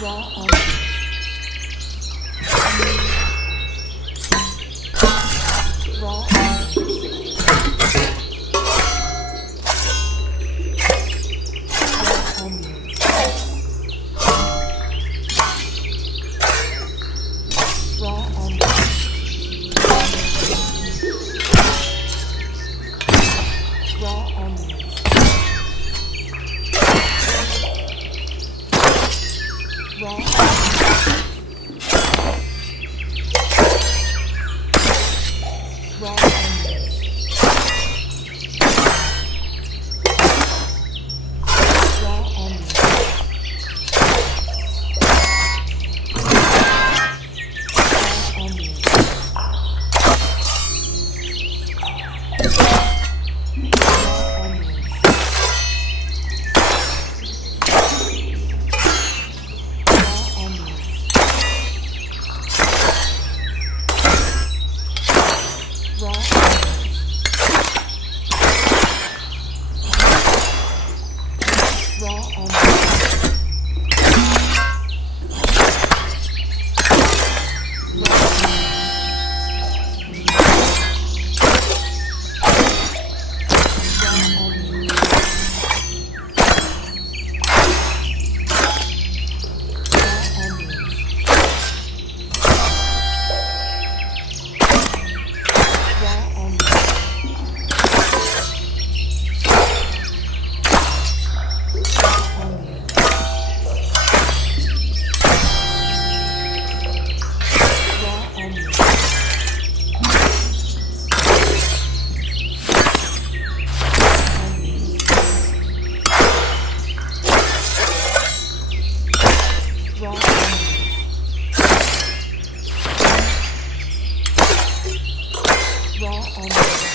Raw onions. Raw onions. Raw onions. Raw onions. Raw onions. Raw onions. Raw onions. Raw onions. Raw onions. Raw onions. Raw onions. Raw onions. Raw onions. Raw onions.